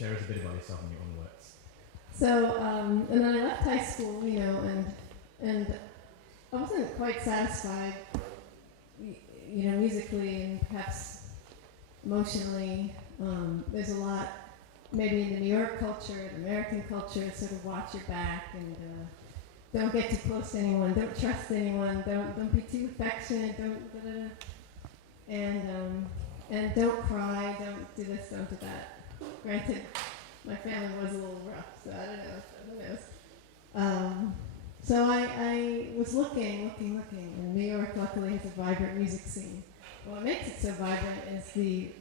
share us a bit about yourself in your own words. So, and then I left high school, and I wasn't quite satisfied, musically and perhaps emotionally. There's a lot, maybe in the New York culture, the American culture, sort of watch your back and don't get too close to anyone, don't trust anyone, don't be too affectionate, and don't cry, don't do this, don't do that. Granted, my family was a little rough, so I don't know, who knows. So I was looking, and New York luckily has a vibrant music scene. What makes it so vibrant is the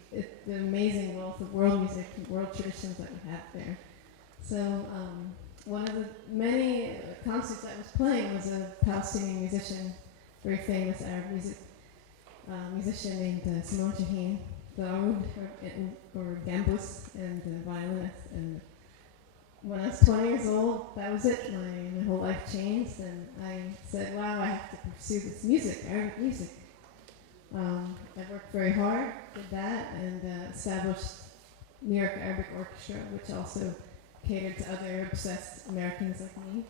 amazing wealth of world music and world traditions that we have there. So one of the many concerts I was playing was a Palestinian musician, very famous Arab musician named Centrone, or Gambus, and a violinist. And when I was 20 years old, that was it. My whole life changed, and I said, wow, I have to pursue this music, Arabic music. I worked very hard, did that, and established New York Arabic Orchestra, which also catered to other obsessed Americans like me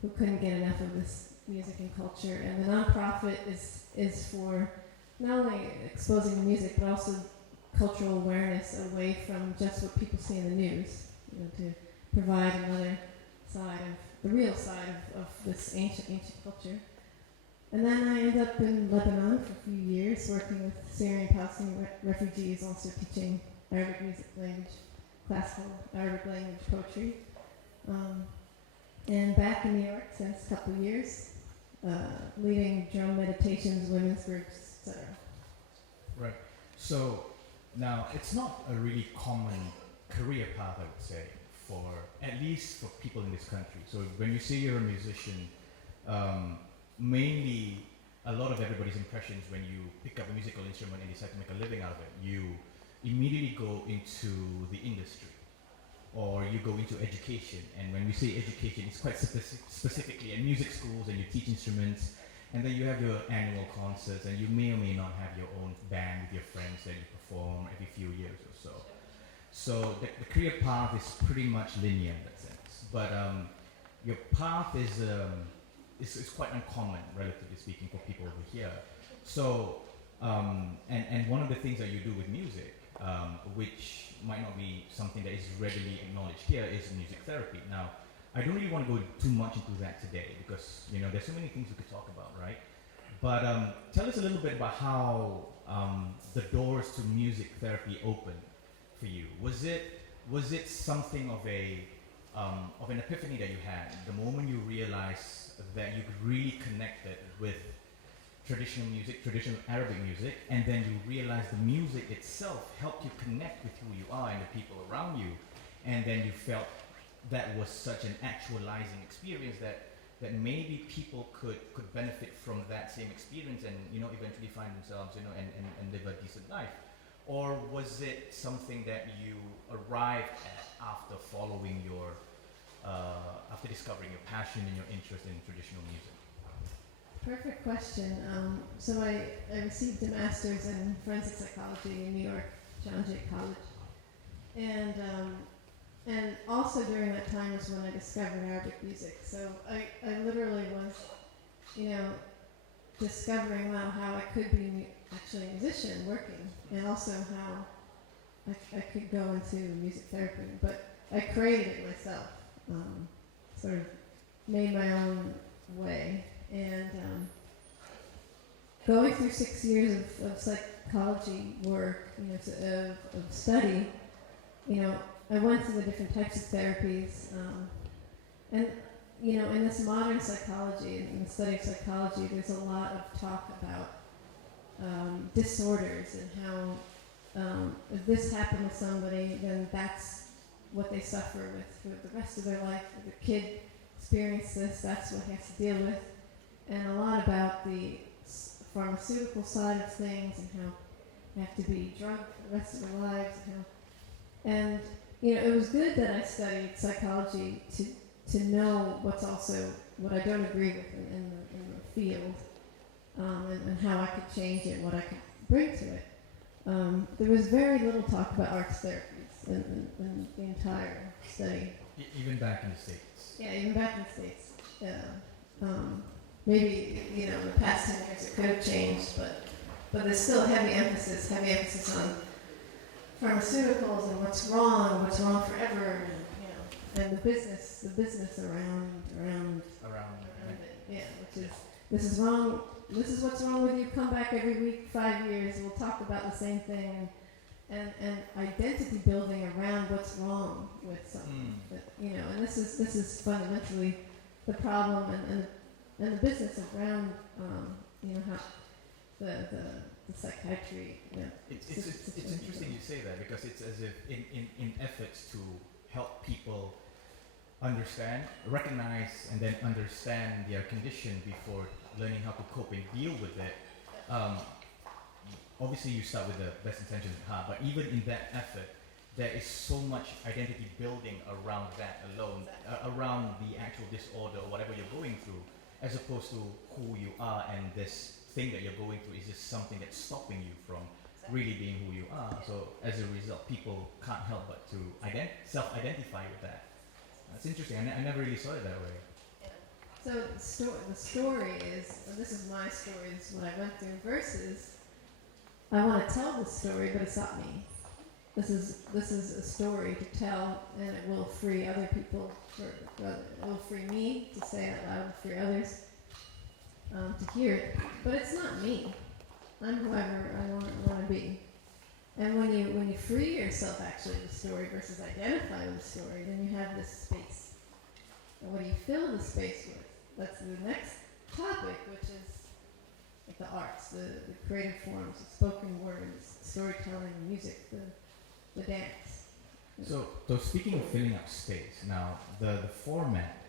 who couldn't get enough of this music and culture. And the nonprofit is for not only exposing the music, but also cultural awareness away from just what people see in the news, to provide another side of the real side of this ancient culture. And then I ended up in Lebanon for a few years, working with Syrian Palestinian refugees, also teaching Arabic music language, classical Arabic language poetry. And back in New York since a couple of years, leading drum meditations, women's groups, etc. Right. So now it's not a really common career path, I would say, at least for people in this country. So when you say you're a musician, mainly a lot of everybody's impressions when you pick up a musical instrument and decide to make a living out of it, you immediately go into the industry or you go into education. And when we say education, it's quite specifically at music schools, and you teach instruments, and then you have your annual concerts, and you may or may not have your own band with your friends that you perform every few years or so. So the career path is pretty much linear in that sense. But your path is quite uncommon, relatively speaking, for people over here. So, and one of the things that you do with music, which might not be something that is readily acknowledged here, is music therapy. Now, I don't really want to go too much into that today because there's so many things we could talk about, right? But tell us a little bit about how the doors to music therapy opened for you. Was it something of an epiphany that you had the moment you realized that you could really connect it with traditional music, traditional Arabic music, and then you realized the music itself helped you connect with who you are and the people around you, and then you felt that was such an actualizing experience that maybe people could benefit from that same experience and eventually find themselves and live a decent life? Or was it something that you arrived at after following after discovering your passion and your interest in traditional music? Perfect question. So I received a master's in forensic psychology in New York, John Jay College. And also during that time was when I discovered Arabic music. So I literally was, discovering how I could be actually a musician working, and also how I could go into music therapy. But I created it myself, sort of made my own way. And going through 6 years of psychology work, of study, I went through the different types of therapies, and in this modern psychology, in the study of psychology, there's a lot of talk about disorders and how if this happened to somebody, then that's what they suffer with for the rest of their life. If the kid experienced this, that's what he has to deal with, and a lot about the pharmaceutical side of things and how they have to be drugged for the rest of their lives, and it was good that I studied psychology to know what's also what I don't agree with in the field, and how I could change it, what I could bring to it. There was very little talk about arts therapies. in the entire study. Even back in the States. Yeah, even back in the States. Yeah. Maybe, in the past 10 years it could have changed, but there's still heavy emphasis on pharmaceuticals and what's wrong forever, and the business around it. Yeah, which is, this is wrong, this is what's wrong with you, come back every week, 5 years, we'll talk about the same thing, and identity building around what's wrong with something. And this is fundamentally the problem, and the business around how the psychiatry. It's interesting you say that, because it's as if in efforts to help people understand, recognize, and then understand their condition before learning how to cope and deal with it. Obviously, you start with the best intentions at heart, but even in that effort, there is so much identity building around that alone, around the actual disorder or whatever you're going through, as opposed to who you are, and this thing that you're going through is just something that's stopping you from really being who you are. So as a result, people can't help but to self-identify with that. That's interesting. I never really saw it that way. So the story is, and this is my story, this is what I went through, versus I want to tell this story, but it's not me. This is a story to tell, and it will free other people. It will free me to say it out loud, free others to hear it. But it's not me. I'm whoever I want to be. And when you free yourself actually with the story versus identify with the story, then you have this space. And what do you fill the space with? That's the next topic, which is like the arts, the creative forms, the spoken words, storytelling, music, the dance. So speaking of filling up space, now the format,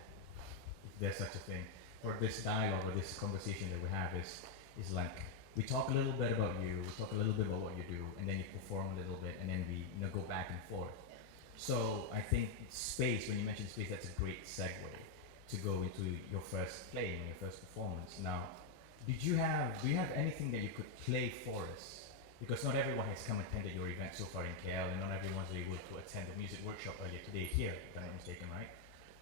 if there's such a thing, for this dialogue or this conversation that we have is like, we talk a little bit about you, we talk a little bit about what you do, and then you perform a little bit, and then we go back and forth. So I think space, when you mention space, that's a great segue to go into your first playing, your first performance. Now, do you have anything that you could play for us? Because not everyone has come attended your event so far in KL, and not everyone's able to attend the music workshop earlier today here, if I'm not mistaken, right?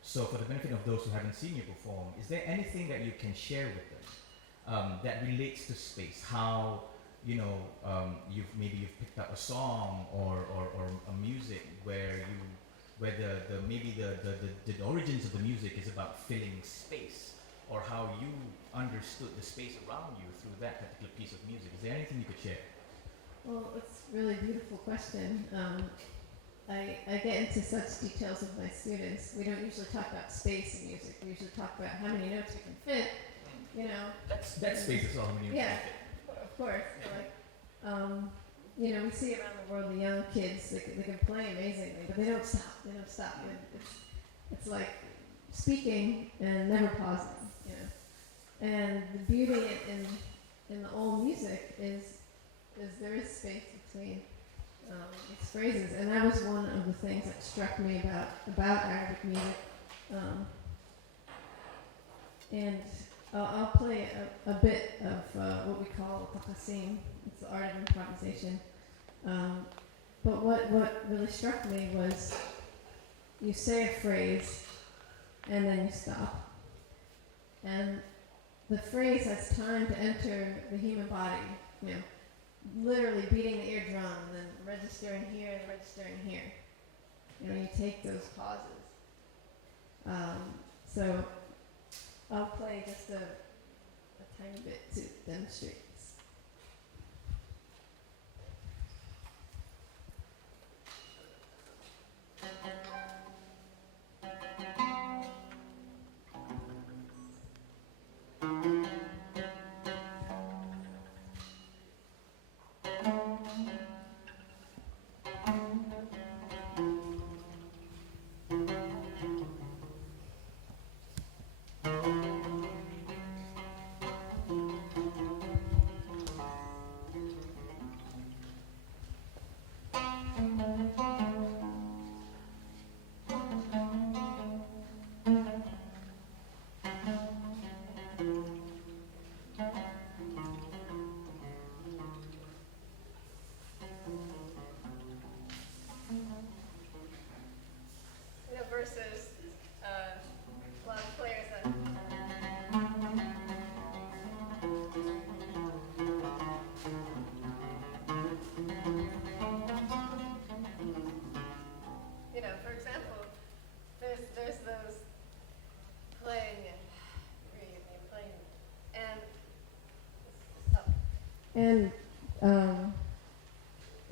So for the benefit of those who haven't seen you perform, is there anything that you can share with them that relates to space? How, you've picked up a song or a music where the origins of the music is about filling space, or how you understood the space around you through that particular piece of music. Is there anything you could share? Well, it's a really beautiful question. I get into such details with my students. We don't usually talk about space in music. We usually talk about how many notes we can fit, That space is all how many notes yeah, you can fit. of course. We see around the world the young kids, they can play amazingly, but they don't stop. It's like speaking and never pausing, And the beauty in the old music is there is space between these phrases, and that was one of the things that struck me about Arabic music. And I'll play a bit of what we call taqasim. It's the art of improvisation. But what really struck me was you say a phrase and then you stop. And the phrase has time to enter the human body, literally beating the eardrum and then registering here and registering here. You take those pauses. So I'll play just a tiny bit to demonstrate this.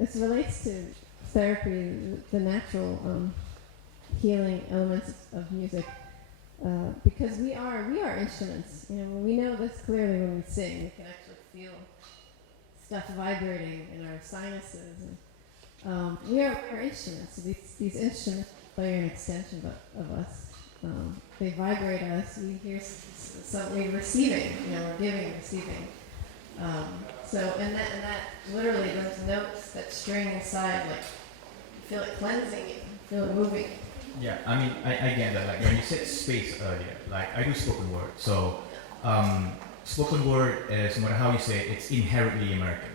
this relates to therapy, the natural healing elements of music, because we are instruments. You know, we know this clearly when we sing. We can actually feel stuff vibrating in our sinuses. And, we are instruments. So these instruments play an extension of us. They vibrate us. We hear we're receiving. You know, we're giving and receiving. And that literally those notes that string inside, like you feel it cleansing you, feel it moving. Yeah, I mean, I get that. Like when you said space earlier, like I do spoken word. So spoken word, no matter how you say it, it's inherently American.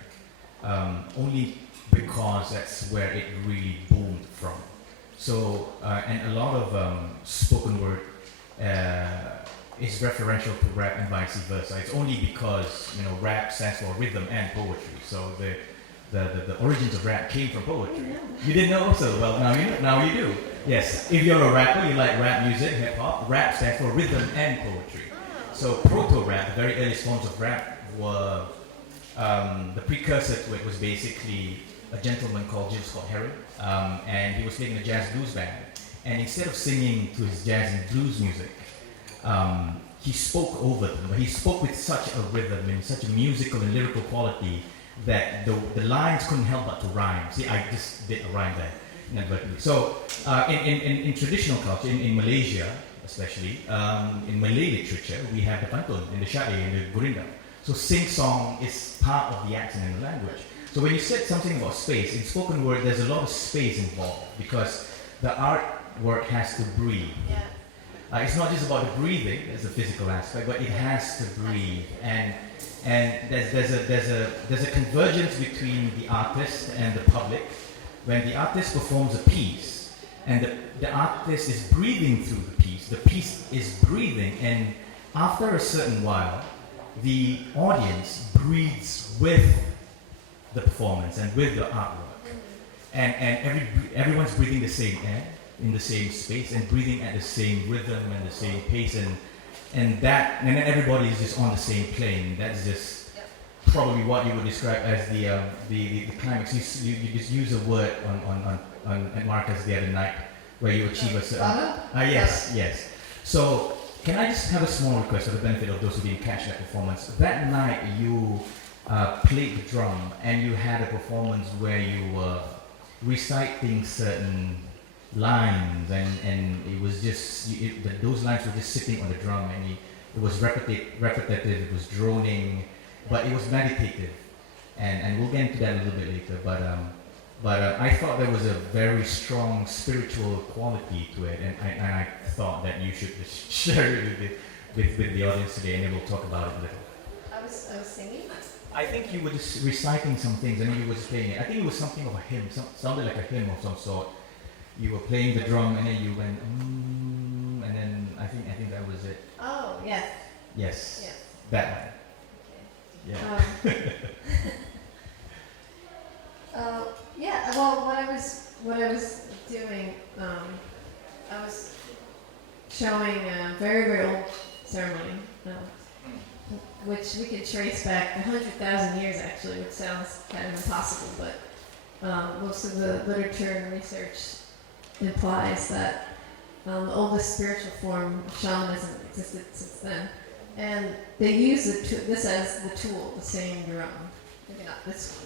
Only because that's where it really boomed from. So, and a lot of spoken word is referential to rap and vice versa. It's only because, you know, rap stands for rhythm and poetry. So the origins of rap came from poetry. You didn't know also? Well, now you do. Yes, if you're a rapper, you like rap music, hip hop. Rap stands for rhythm and poetry. So proto-rap, the very earliest forms of rap were, the precursor to it was basically a gentleman called James Scott Heron, and he was playing in a jazz blues band. And instead of singing to his jazz and blues music, he spoke over them. But he spoke with such a rhythm and such a musical and lyrical quality that the lines couldn't help but to rhyme. See, I just did a rhyme there inadvertently. So in traditional culture, in Malaysia especially, in Malay literature, we have the pantun and the syair and the gurindam. So sing-song is part of the accent in the language. So when you said something about space, in spoken word, there's a lot of space involved because the artwork has to breathe. Yeah. It's not just about the breathing, there's a physical aspect, but it has to breathe. And there's a convergence between the artist and the public. When the artist performs a piece, and the artist is breathing through the piece is breathing, and after a certain while, the audience breathes with the performance and with the artwork. And everyone's breathing the same air, in the same space, and breathing at the same rhythm and the same pace, and then everybody is just on the same plane. That's just probably what you would describe as the climax. You just use a word on at Marcus the other night where you achieve a certain. Yes. So can I just have a small request for the benefit of those who didn't catch that performance? That night you played the drum and you had a performance where you were reciting certain lines, and it was just those lines were just sitting on the drum, and it was repetitive, it was droning, but it was meditative, and we'll get into that a little bit later. But I thought there was a very strong spiritual quality to it, and I thought that you should just share it with the audience today, and then we'll talk about it a little. I was singing. I think you were just reciting some things, and then you were just playing it. I think it was something of a hymn, sounded like a hymn of some sort. You were playing the drum, and then you went, and then I think that was it. Oh, yes. Yes. Yeah. That one. Okay. Yeah. Yeah. Well, what I was doing, I was showing a very, very old ceremony, which we could trace back 100,000 years, actually, which sounds kind of impossible, but most of the literature and research implies that the oldest spiritual form of shamanism existed since then. And they use this as the tool, the same drum. Maybe not this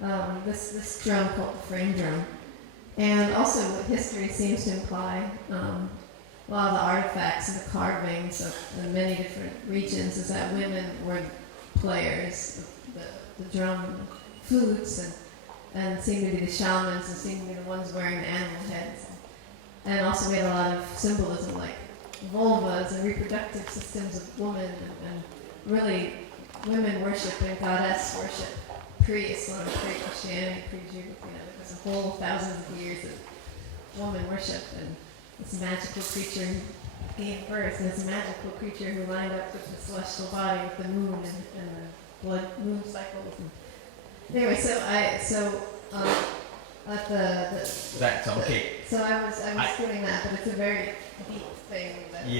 one. This drum called the frame drum. And also what history seems to imply, a lot of the artifacts and the carvings of many different regions is that women were players of the drum and the flutes, and seemed to be the shamans and seemed to be the ones wearing the animal heads. And also we had a lot of symbolism like vulvas and reproductive systems of women, and really women worship and goddess worship pre-Islam, pre-Christianity, pre-Jew. There's a whole thousands of years of woman worship, and this magical creature who gave birth, and this magical creature who lined up with the celestial body with the moon and the blood moon cycles. Anyway, so at That's okay. So I was doing that, but it's a very deep thing that got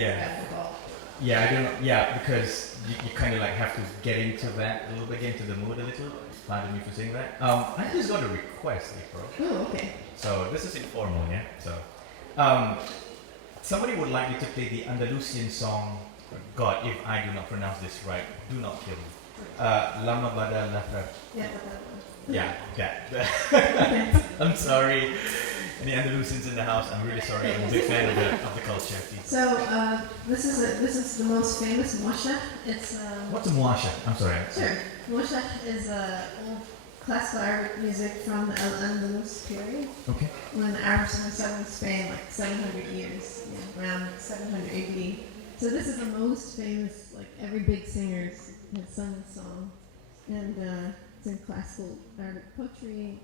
involved. Yeah, I don't know. Yeah, because you kind of like have to get into that a little bit, get into the mood a little. Pardon me for saying that. I just got a request, April. Oh, okay. So this is informal, yeah. So, somebody would like me to play the Andalusian song. God, if I do not pronounce this right, do not kill me. Lama Bada Lafra. Yeah. Yeah, that. I'm sorry. Any Andalusians in the house? I'm really sorry. I'm a big fan of the culture. So this is the most famous mwasha. It's What's a muasha? I'm sorry. sure. Mwasha is old classical Arabic music from the Al-Andalus period. Okay. When the Arabs were settled in Spain, like 700 years, around 700 AD. So this is the most famous. Like every big singer has sung this song, and it's in classical Arabic poetry.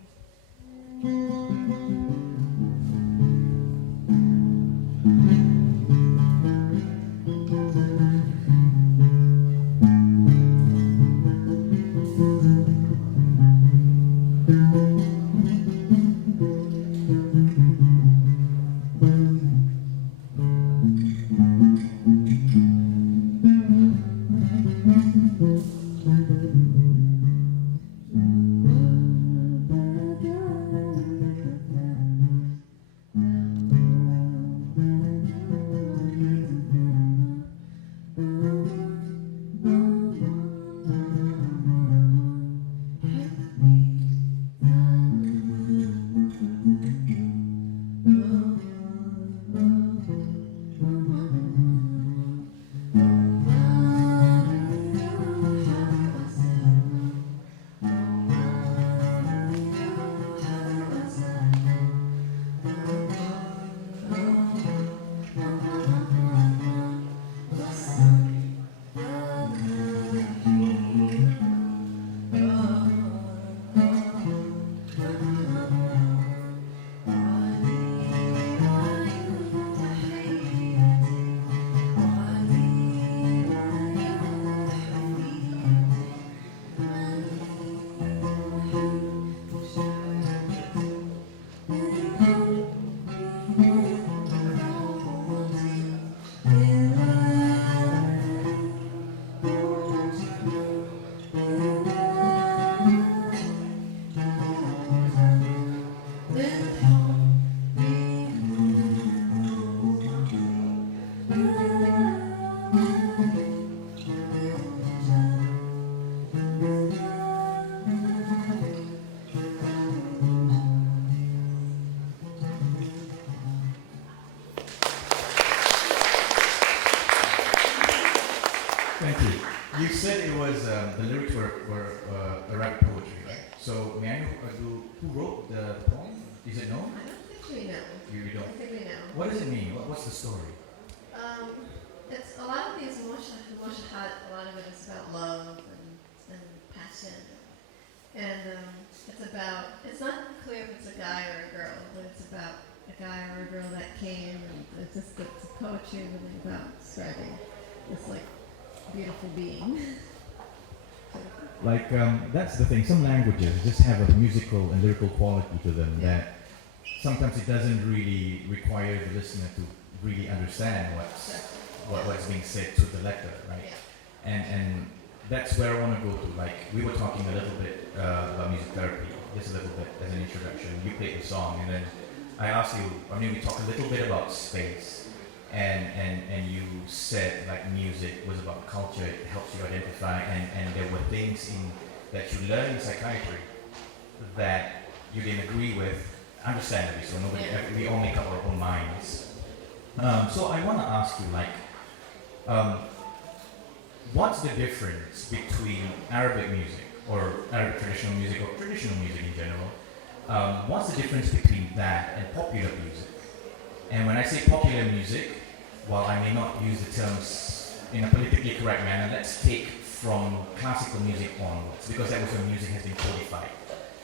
Thank you. You said it was the lyrics were Arabic poetry, right? So may I know who wrote the poem? Is it known? I don't think we know. You I don't. think we know. What does it mean? What's the story? It's a lot of these mushahat, a lot of it is about love and passion. And it's not clear if it's a guy or a girl, but it's about a guy or a girl that came, and it's a poetry really about describing this like beautiful being. Like that's the thing. Some languages just have a musical and lyrical quality to them that sometimes it doesn't really require the listener to really understand what's being said to the letter, right? Yeah. And that's where I want to go to. Like we were talking a little bit about music therapy, just a little bit as an introduction. You played the song, and then I asked you. I mean, we talked a little bit about space, and you said like music was about culture. It helps you identify, and there were things that you learned in psychiatry that you didn't agree with. Understandably, so we all make up our own minds. So I want to ask you, like, what's the difference between Arabic music or Arabic traditional music or traditional music in general? What's the difference between that and popular music? And when I say popular music, while I may not use the terms in a politically correct manner, let's take from classical music onwards, because that was when music has been codified.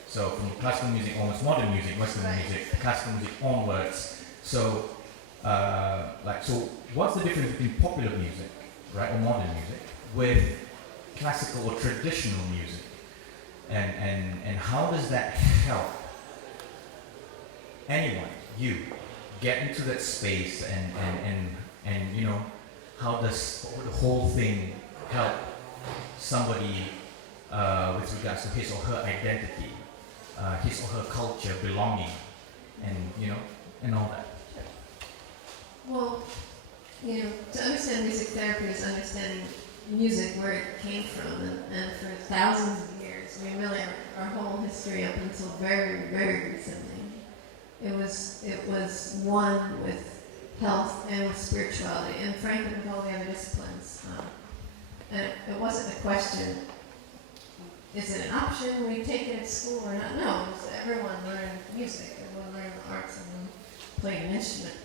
So from classical music onwards, modern music, Western music, classical music onwards. So, so what's the difference between popular music, right, or modern music, with classical or traditional music, and how does that help anyone, you, get into that space, and you know, how does the whole thing help somebody with regards to his or her identity, his or her culture, belonging, and and all that. Well, to understand music therapy is understanding music, where it came from, and for thousands of years, really our whole history up until very, very recently, it was one with health and with spirituality, and frankly with all the other disciplines. And it wasn't a question, is it an option when you take it at school or not? No, it was everyone learned music, everyone learned the arts, everyone played an instrument.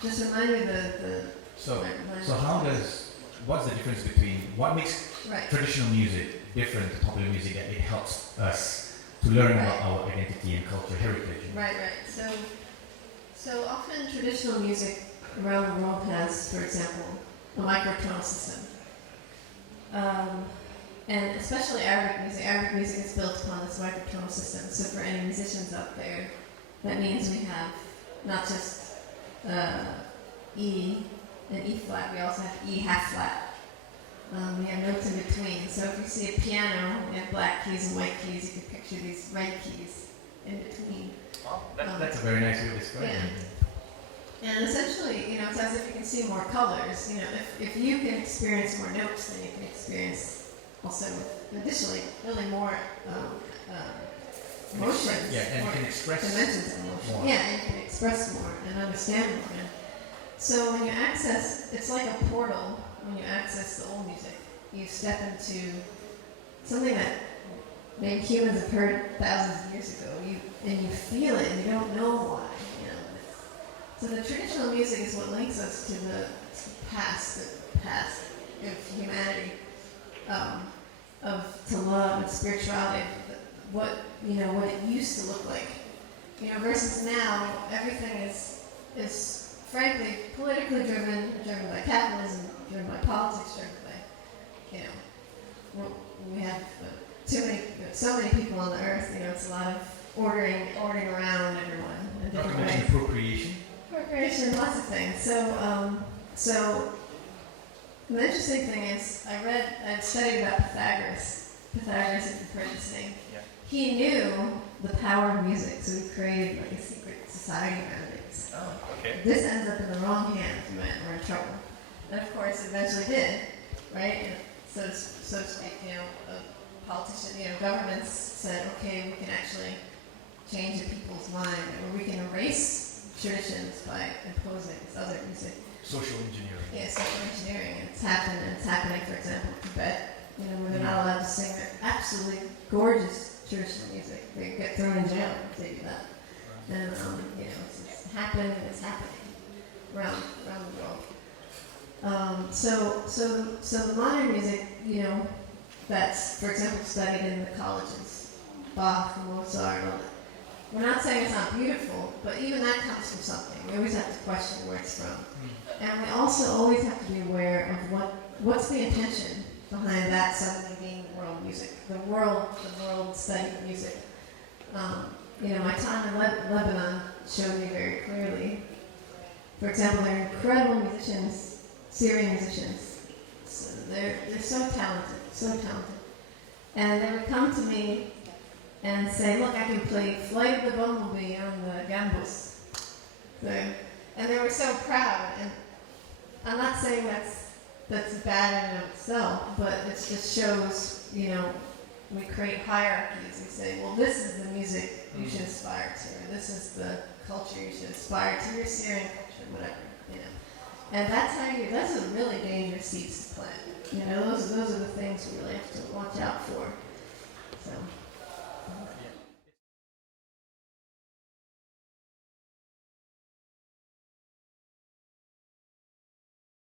Just remind me what's the difference between what makes right. traditional music different to popular music, that it helps us to learn about our identity and culture, heritage? Right. So often traditional music around the world has, for example, a microtonal system. And especially Arabic music is built upon this microtonal system. So for any musicians out there, that means we have not just E and E flat, we also have E half flat. We have notes in between. So if you see a piano, we have black keys and white keys. You can picture these red keys in between. Well, that's a very nice way to describe it. And essentially, it's as if you can see more colors. If you can experience more notes, then you can experience also, additionally, really more emotions. Yeah, and more you can express dimensions of emotion. more. Yeah, and you can express more and understand more. And so when you access, it's like a portal. When you access the old music, you step into something that maybe humans have heard thousands of years ago. And you feel it, and you don't know why. So the traditional music is what links us to the past of humanity, to love and spirituality, what it used to look like, versus now everything is frankly politically driven by capitalism, driven by politics, driven by we have so many people on the earth. It's a lot of ordering around everyone in different ways. Appropriation. Procreation, lots of things. So the interesting thing is, I've studied about Pythagoras. Pythagoras, if you've heard this name. Yeah. He knew the power of music, so he created like a secret society around it. So Okay. this ends up in the wrong hands, we're in trouble. And of course, it eventually did, right? And so to speak, a politician, governments said, okay, we can actually change the people's mind, or we can erase traditions by imposing this other music. Social engineering. Yeah, social engineering. And it's happening, for example, in Tibet, where they're not allowed to sing their absolutely gorgeous traditional music. They get thrown in jail if they do that. And, it's happening around the world. So the modern music, that's, for example, studied in the colleges, Bach, Mozart, all that. We're not saying it's not beautiful, but even that comes from something. We always have to question where it's from. And we also always have to be aware of what's the intention behind that suddenly being world music, the world study of music. My time in Lebanon showed me very clearly. For example, they're incredible musicians, Syrian musicians. So they're so talented. And they would come to me and say, look, I can play Flight of the Bumblebee on the gambus. And they were so proud. And I'm not saying that's bad in and of itself, but it just shows, we create hierarchies. We say, well, this is the music you should aspire to, or this is the culture you should aspire to, your Syrian culture, whatever, And that's a really dangerous seeds to plant. Those are the things we really have to watch out for. So.